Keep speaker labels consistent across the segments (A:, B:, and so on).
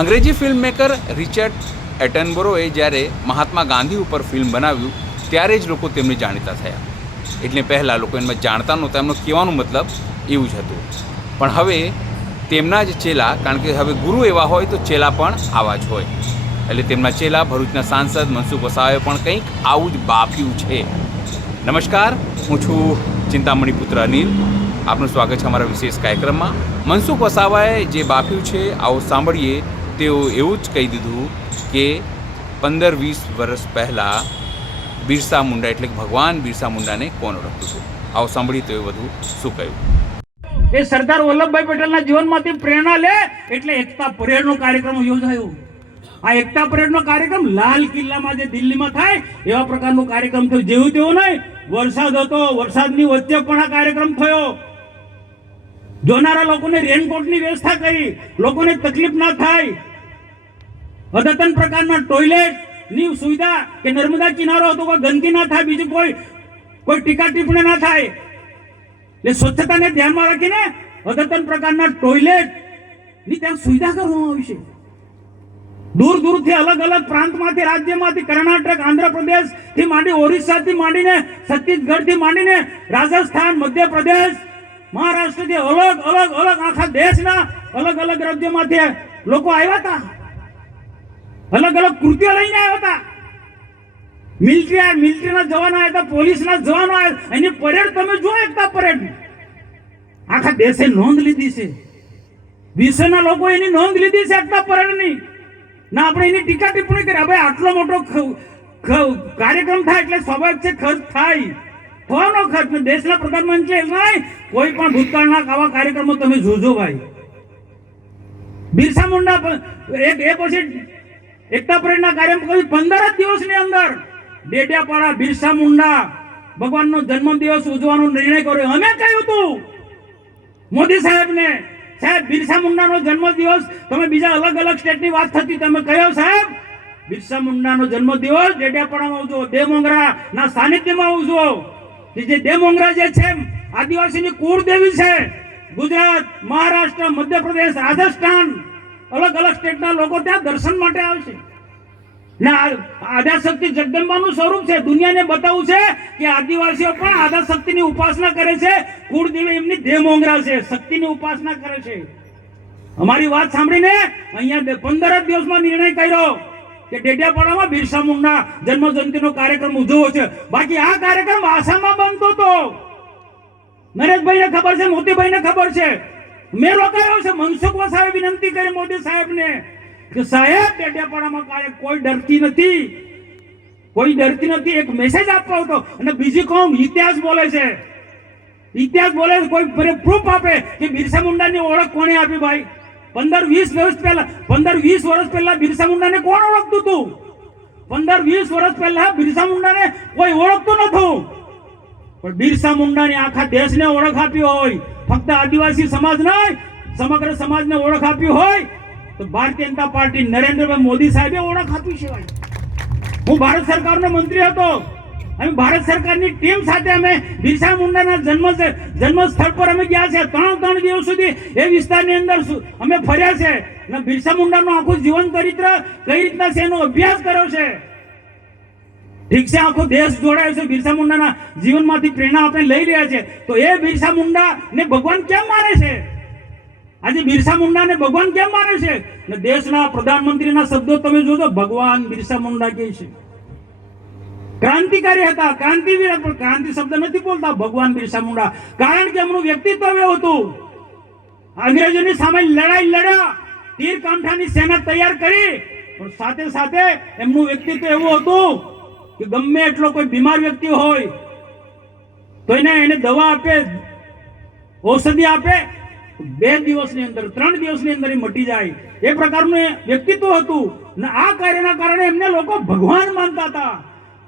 A: અંગ્રેજી film maker Richard એટનબરોએ જ્યારે મહાત્મા ગાંધી ઉપર ફિલ્મ બનાવ્યું, ત્યારે જ લોકો તેમને જાણીતા થયા. એટલે પહેલાં લોકો એમને જાણતા નહોતા, એમનો કહેવાનો મતલબ એવું જ હતું. પણ હવે તેમના જ ચેલા, કારણ કે હવે ગુરુ એવા હોય તો ચેલા પણ આવા જ હોય. એટલે તેમના ચેલા ભરૂચના સાંસદ મનસુખ વસાવાએ પણ કંઈક આવું જ બાપ્યું છે. નમસ્કાર, હું છું ચિંતામણી પુત્ર અનિલ. આપનું સ્વાગત છે અમારા વિશેષ કાર્યક્રમમાં. મનસુખ વસાવાએ જે બાફ્યું છે, આવો સાંભળીએ તેઓ એવું જ કહી દીધું કે પંદર વીસ વર્ષ પહેલાં બિરસા મુંડા એટલે ભગવાન બિરસા મુંડાને કોણ ઓળખતું હતું? આવો સાંભળી તો એ વધુ શું કહ્યું?
B: એ સરદાર વલ્લભભાઈ પટેલના જીવનમાંથી પ્રેરણા લે એટલે એકતા પરેડનો કાર્યક્રમ યોજાયો. આ એકતા પરેડનો કાર્યક્રમ લાલ કિલ્લામાં જે દિલ્હીમાં થાય એવા પ્રકારનો કાર્યક્રમ થયો. જેવું તેવું નહીં, વરસાદ હતો, વરસાદની વચ્ચે પણ આ કાર્યક્રમ થયો. જોનારા લોકોને રેનકોટની વ્યવસ્થા કરી, લોકોને તકલીફ ના થાય. અદતન પ્રકારના ટોયલેટની સુવિધા કે નર્મદા કિનારો હતો કોઈ ગંદકી ના થાય, બીજું કોઈ કોઈ ટીકા ટીપણી ના થાય. એટલે સ્વચ્છતાને ધ્યાનમાં રાખીને અદતન પ્રકારના ટોયલેટની ત્યાં સુવિધા કરવામાં આવી છે. દૂર દૂરથી અલગ અલગ પ્રાંતમાંથી, રાજ્યમાંથી, કર્ણાટક આંધ્રપ્રદેશથી માંડી, ઓરિસ્સાથી માંડીને છત્તીસગઢથી માંડીને રાજસ્થાન, મધ્યપ્રદેશ મહારાષ્ટ્રથી અલગ અલગ અલગ આખા દેશના અલગ અલગ રાજ્યમાંથી લોકો આવ્યા હતા. અલગ અલગ કૃત્યો લઈને આવ્યા હતા. મિલિટરી મિલિટરીના જવાનો આવ્યા હતા પોલીસના જવાનો આવ્યા એની પરેડ તમે જો એકતા પરેડ. આખા દેશે નોંધ લીધી છે. વિશ્વના લોકો એની નોંધ લીધી છે એકતા પરેડની. ના, આપણે એની ટીકા ટિપ્પણી કરી. હવે આટલો મોટો કાર્યક્રમ થાય એટલે સ્વાભાવિક છે, ખર્ચ થાય. થવાનો ખર્ચ. દેશના પ્રધાનમંત્રી એવું નહીં કોઈ પણ ભૂતકાળના આવા કાર્યક્રમો તમે જોજો ભાઈ. બિરસા મુંડા એક એ પછી એકતા પરેડના કાર્યક્રમ કરી પંદર જ દિવસની અંદર ડેડિયાપાડા બિરસા મુંડા ભગવાનનો જન્મ દિવસ ઉજવવાનો નિર્ણય કર્યો. અમે કહ્યું હતું મોદી સાહેબને, સાહેબ, બિરસા મુંડાનો જન્મ દિવસ તમે બીજા અલગ અલગ સ્ટેટની વાત થતી, તમે કહ્યો સાહેબ, બિરસા મુંડાનો જન્મ દિવસ ડેડિયાપાડામાં ઉજવો દેમોંગરા ના સાનિધ્યમાં ઉજવો. જે દેમોંગરા જે છે આદિવાસીની કુળદેવી છે, ગુજરાત, મહારાષ્ટ્ર, મધ્યપ્રદેશ, રાજસ્થાન, અલગ અલગ સ્ટેટના લોકો ત્યાં દર્શન માટે આવશે ને આ આદ્યાશક્તિ જગદંબાનું સ્વરૂપ છે. દુનિયાને બતાવવું છે કે આદિવાસીઓ પણ આદ્યાશક્તિની ઉપાસના કરે છે. કુળદેવી એમની દેવમોંગરા છે. શક્તિની ઉપાસના કરે છે. અમારી વાત સાંભળીને અહીંયા પંદર જ દિવસમાં નિર્ણય કર્યો. કે ડેડિયાપાડામાં બિરસા મુંડા જન્મ જયંતિનો કાર્યક્રમ ઉજવવો છે. બાકી આ કાર્યક્રમ આસામમાં બનતો હતો નરેશભાઈને ખબર છે, મોતીભાઈને ખબર છે. મેં રોકાયો છે, મનસુખ વસાવે વિનંતી કરી મોદી સાહેબને કે સાહેબ ડેડિયાપાડામાં કાર્ય કોઈ ડરતી નથી. કોઈ ડરતી નથી, એક મેસેજ આપવા હતો અને બીજી કોમ ઇતિહાસ બોલે છે. ઇતિહાસ બોલે કોઈ પ્રૂફ આપે કે બિરસા મુંડાની ઓળખ કોણે આપી ભાઈ? પંદર વીસ વર્ષ પહેલા પંદર વીસ વર્ષ પહેલા બિરસા મુંડાને કોણ ઓળખતું હતું? પંદર વીસ વર્ષ પહેલા બિરસા મુંડાને કોઈ ઓળખતું નતું પણ બિરસા મુંડાની આખા દેશને ઓળખ આપી હોય, ફક્ત આદિવાસી સમાજ નહીં, સમગ્ર સમાજને ઓળખ આપી હોય, તો ભારતીય જનતા પાર્ટી નરેન્દ્રભાઈ મોદી સાહેબે ઓળખ આપી છે હું ભારત સરકારનો મંત્રી હતો. અમે ભારત સરકારની ટીમ સાથે અમે બિરસા મુંડાના જન્મ જન્મ સ્થળ પર અમે ગયા છે. ત્રણ ત્રણ દિવસ સુધી એ વિસ્તારની અંદર અમે ફર્યા છે. અને બિરસા મુંડાનું આખું જીવન ચરિત્ર કઈ રીતના છે એનો અભ્યાસ કર્યો છે. ઠીક છે, આખો દેશ જોડાયો છે. બિરસા મુંડાના જીવનમાંથી પ્રેરણા આપણે લઈ રહ્યા છે. તો એ બિરસા મુંડા ને ભગવાન કેમ માને છે? આજે બિરસા મુંડાને ભગવાન કેમ માને છે? દેશના પ્રધાનમંત્રીના શબ્દો તમે જોજો. ભગવાન બિરસા મુંડા કહે છે. ક્રાંતિકારી હતા, ક્રાંતિવીર પણ ક્રાંતિ શબ્દ નથી બોલતા ભગવાન બિરસા મુંડા. કારણ કે એમનું વ્યક્તિત્વ એવું હતું, અંગ્રેજોની સામે લડાઈ લડ્યા, તીર કામઠાની સેના તૈયાર કરી, પણ સાથે સાથે એમનું વ્યક્તિત્વ એવું હતું કે ગમે એટલો કોઈ બીમાર વ્યક્તિ હોય, તો એને એને દવા આપે, ઔષધિ આપે, બે દિવસની અંદર, ત્રણ દિવસની અંદર એ મટી જાય. એ પ્રકારનું વ્યક્તિત્વ હતું. ને આ કાર્યના કારણે એમને લોકો ભગવાન માનતા હતા.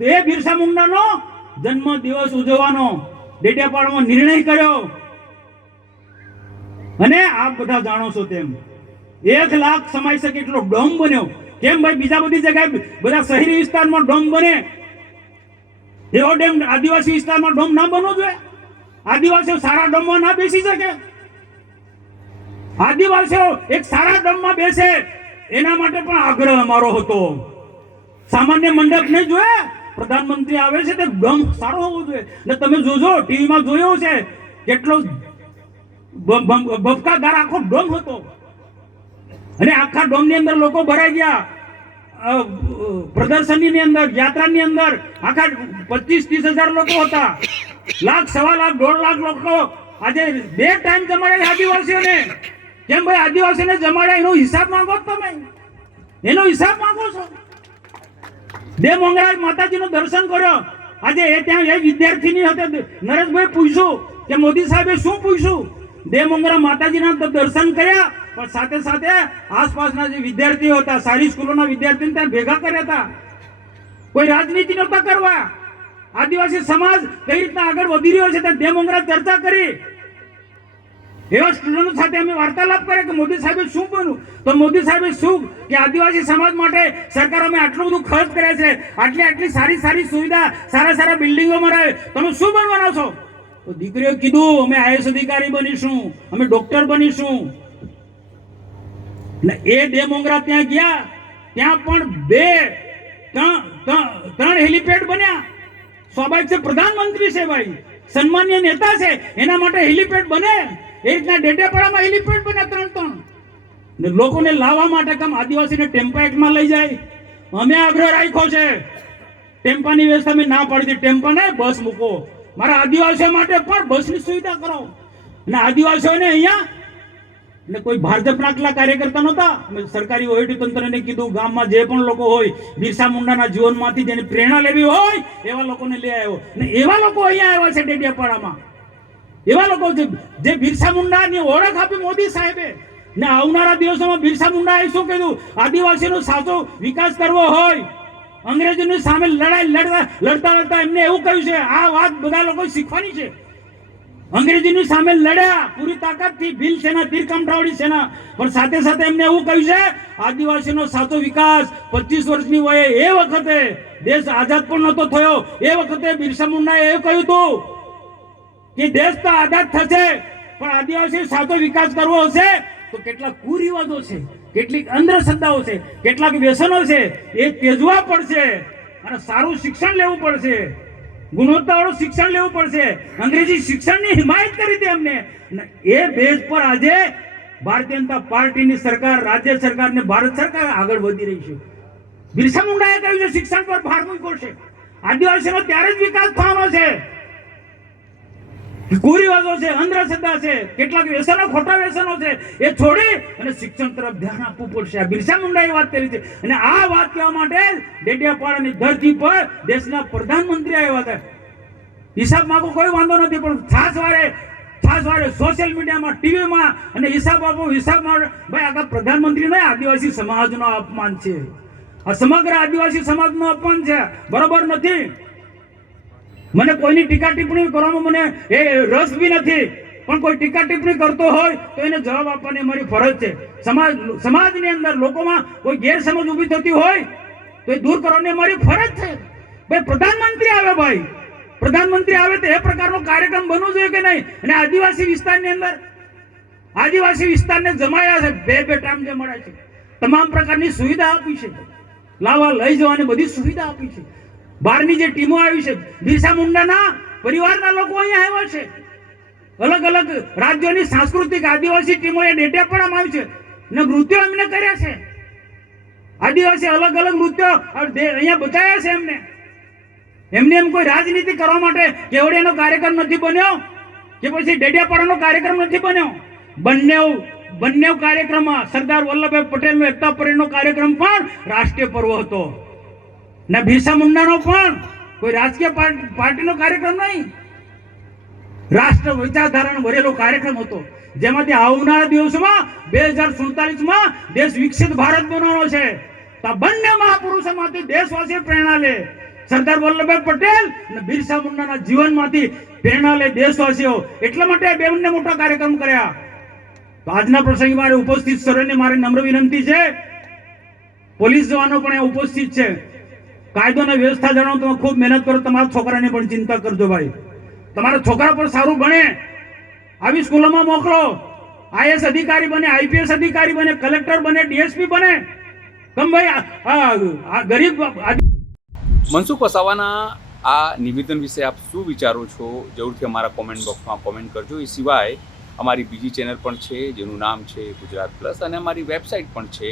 B: તો બિરસા મુંડાનો જન્મ દિવસ ઉજવવાનો. ડેડિયાપાડામાં નિર્ણય કર્યો. અને આપ બધા જાણો છો તેમ. એક લાખ સમાઈ શકે એટલો ડોમ બન્યો. કેમ ભાઈ? બીજા બધી જગ્યાએ બધા શહેરી વિસ્તારમાં ડોમ બને. એવો ડેમ આદિવાસી વિસ્તારમાં ડોમ ના બનવો જોઈએ? આદિવાસીઓ સારા ડોમમાં ના બેસી શકે? આદિવાસીઓ એક સારા ડોમમાં બેસે. એના માટે પણ આગ્રહ અમારો હતો. સામાન્ય મંડપ નહીં જોયે પ્રધાનમંત્રી આવે છે તે ગમ સારો હોવો જોઈએ. ને તમે જોજો, ટીવીમાં જોયો છે કેટલો બ- બ- આખો ડોમ હતો. અને આખા ડોમની અંદર લોકો ભરાઈ ગયા. પ્રદર્શનની અંદર, યાત્રાની અંદર આખા પચીસ ત્રીસ હજાર લોકો હતા. લાખ, સવા લાખ, દોઢ લાખ લોકો. આજે બે ટાઈમ જમાડ્યા આદિવાસીઓને. કેમ ભાઈ આદિવાસીને જમાડ્યા એનો હિસાબ માંગો તમે. એનો હિસાબ માંગો છો. બે મંગળાજ માતાજીનું દર્શન કર્યો. આજે એ ત્યાં એ વિદ્યાર્થીની હતી નરેશભાઈ પૂછ્યું કે મોદી સાહેબે શું પૂછ્યું? દે મોંગરા માતાજીના દર્શન કર્યા, પણ સાથે સાથે આસપાસના જે વિદ્યાર્થીઓ હતા, સારી સ્કૂલોના વિદ્યાર્થીને ત્યાં ભેગા કર્યા હતા. કોઈ રાજનીતિ નહોતા કરવા. આદિવાસી સમાજ કઈ રીતના આગળ વધી રહ્યો છે, ત્યાં દે મોંગરા ચર્ચા કરી. એવા સ્ટુડન્ટો સાથે અમે વાર્તાલાપ કરે કે મોદી સાહેબે શું બન્યું તો મોદી સાહેબે શું? કે આદિવાસી સમાજ માટે સરકાર અમે આટલું બધું ખર્ચ કરે છે. આટલી આટલી સારી સારી સુવિધા, સારા સારા બિલ્ડિંગો મરાવે તમે શું બનવાના છો? તો દીકરીઓ કીધું, અમે આઈએસ અધિકારી બનીશું, અમે ડોક્ટર બનીશું. એ બે મોંગરા ત્યાં ગયા, ત્યાં પણ બે ત્રણ હેલિપેડ બન્યા. સ્વાભાવિક છે, પ્રધાનમંત્રી છે ભાઈ, સન્માન્ય નેતા છે, એના માટે હેલિપેડ બને. એ રીતના ડેડિયાપાડામાં એલિફન્ટ બન્યા ત્રણ ત્રણ. ને લોકોને લાવવા માટે કામ આદિવાસીને ટેમ્પા એકમાં લઈ જાય. અમે આગ્રહ રાખ્યો છે. ટેમ્પાની વ્યવસ્થા મેં ના પાડી હતી ટેમ્પા ને બસ મૂકો. મારા આદિવાસીઓ માટે પણ બસની સુવિધા કરો. અને આદિવાસીઓને અહીંયા, એટલે કોઈ ભાજપના આટલા કાર્યકર્તા નહોતા. અમે સરકારી વહીવટી તંત્રને કીધું, ગામમાં જે પણ લોકો હોય, બિરસા મુંડાના જીવનમાંથી જેને પ્રેરણા લેવી હોય, એવા લોકોને લઈ આવ્યો. ને એવા લોકો અહીંયા આવ્યા છે ડેડિયાપાડામાં. એવા લોકો જે બિરસા મુંડાની ઓળખ આપી મોદી સાહેબે. ને આવનારા દિવસોમાં બિરસા મુંડાએ શું કીધું. આદિવાસીનો સાચો વિકાસ કરવો હોય. અંગ્રેજોની સામે લડાઈ લડતા લડતા લડતા એમને એવું કહ્યું છે, આ વાત બધા લોકો શીખવાની છે. અંગ્રેજીની સામે લડ્યા, પૂરી તાકાતથી ભીલ સેના તીર કામઠાવડી સેના. પણ સાથે સાથે એમને એવું કહ્યું છે, આદિવાસીનો સાચો વિકાસ પચીસ વર્ષની વયે એ વખતે દેશ આઝાદ પણ નહોતો થયો. એ વખતે બિરસા મુંડાએ એ કહ્યું હતું કે દેશ તો આઝાદ થશે, પણ આદિવાસી સાચો વિકાસ કરવો હશે? તો કેટલાક કુરિવાજો છે, કેટલીક અંધશ્રદ્ધાઓ છે, કેટલાક વ્યસનો છે, એ તેજવા પડશે અને સારું શિક્ષણ લેવું પડશે. ગુણવત્તાવાળું શિક્ષણ લેવું પડશે. અંગ્રેજી શિક્ષણની હિમાયત કરી હતી અમને એ બેઝ પર આજે ભારતીય જનતા પાર્ટીની સરકાર, રાજ્ય સરકાર ને ભારત સરકાર આગળ વધી રહી છે. બિરસા મુંડાએ કહ્યું છે, શિક્ષણ પર ભાર મૂક્યો છે. આદિવાસીનો ત્યારે જ વિકાસ થવાનો છે. કુરિવાજો છે, અંધશ્રદ્ધા છે, કેટલાક વ્યસનો, ખોટા વ્યસનો છે, એ છોડી અને શિક્ષણ તરફ ધ્યાન આપવું પડશે. આ બિરસા મુંડાએ વાત કરી છે. અને આ વાત કહેવા માટે ડેડિયાપાડાની ધરતી પર દેશના પ્રધાનમંત્રી આવ્યા હતા. હિસાબ માંગો કોઈ વાંધો નથી, પણ ખાસ વારે ખાસ વારે સોશિયલ મીડિયામાં ટીવીમાં અને હિસાબ આપો હિસાબમાં ભાઈ આગળ પ્રધાનમંત્રી નહીં, આદિવાસી સમાજનો અપમાન છે. આ સમગ્ર આદિવાસી સમાજનો અપમાન છે. બરોબર નથી. મને કોઈની ટીકા ટિપ્પણી કરવામાં મને એ રસ બી નથી. પણ કોઈ ટીકા ટિપ્પણી કરતો હોય તો એને જવાબ આપવાની અમારી ફરજ છે. સમાજ, સમાજની અંદર લોકોમાં કોઈ ગેરસમજ ઊભી થતી હોય તો એ દૂર કરવાની અમારી ફરજ છે. ભાઈ, પ્રધાનમંત્રી આવે ભાઈ. પ્રધાનમંત્રી આવે તો એ પ્રકારનો કાર્યક્રમ બનવો જોઈએ કે નહીં? અને આદિવાસી વિસ્તારની અંદર, આદિવાસી વિસ્તારને જમાયા છે, બે બે ટાઈમ જમાડ્યા છે. તમામ પ્રકારની સુવિધા આપી છે. લાવવા લઈ જવાની બધી સુવિધા આપી છે. બહારની જે ટીમો આવી છે, બિરસા મુંડાના પરિવારના લોકો અહીંયા આવ્યા છે. અલગ અલગ રાજ્યોની સાંસ્કૃતિક આદિવાસી ટીમો એ પણ આવી છે. ને નૃત્યો એમને કર્યા છે. આદિવાસી અલગ અલગ નૃત્યો અહીંયા બતાવ્યા છે એમને. એમને એમ કોઈ રાજનીતિ કરવા માટે કેવડિયાનો કાર્યક્રમ નથી બન્યો? કે પછી ડેડિયાપાડાનો કાર્યક્રમ નથી બન્યો? બંને બંને કાર્યક્રમમાં સરદાર વલ્લભભાઈ પટેલનો એકતા પરેડનો કાર્યક્રમ પણ રાષ્ટ્રીય પર્વ હતો. ને ભીસા મુંડાનો પણ કોઈ રાજકીય પાર્ટીનો કાર્યક્રમ નહીં. રાષ્ટ્ર વિચારધારાનો ભરેલો કાર્યક્રમ હતો. જેમાંથી આવનારા દિવસોમાં બે હજાર સુડતાલીસમાં દેશ વિકસિત ભારત બનવાનો છે. તો બંને મહાપુરુષોમાંથી દેશવાસીઓ પ્રેરણા લે. સરદાર વલ્લભભાઈ પટેલ અને બિરસા મુંડાના જીવનમાંથી પ્રેરણા લે દેશવાસીઓ. એટલા માટે બે બંને મોટા કાર્યક્રમ કર્યા. આજના પ્રસંગે મારે ઉપસ્થિત સર્વેને મારી નમ્ર વિનંતી છે. પોલીસ જવાનો પણ ઉપસ્થિત છે. કાયદો અને વ્યવસ્થા જાણો, તમે ખૂબ મહેનત કરો, તમારા છોકરાને પણ ચિંતા કરજો ભાઈ. તમારા છોકરા પણ સારું ભણે. આવી સ્કૂલોમાં મોકલો. આઈએસ અધિકારી બને, આઈપીએસ અધિકારી બને, કલેક્ટર બને, ડીએસપી બને. તમે ભાઈ ગરીબ
A: મનસુખ વસાવાના આ નિવેદન વિશે આપ શું વિચારો છો? જરૂરથી અમારા કોમેન્ટ બોક્સમાં કોમેન્ટ કરજો. એ સિવાય અમારી બીજી ચેનલ પણ છે, જેનું નામ છે ગુજરાત પ્લસ અને અમારી વેબસાઇટ પણ છે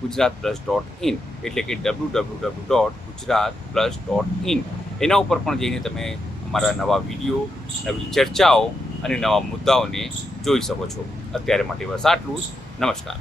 A: ગુજરાત પ્લસ ડોટ ઇન એટલે કે W W W dot Gujarat plus dot in. એના ઉપર પણ જઈને તમે અમારા નવા વીડિયો, નવી ચર્ચાઓ અને નવા મુદ્દાઓને જોઈ શકો છો. અત્યારે માટે બસ આટલું જ. નમસ્કાર.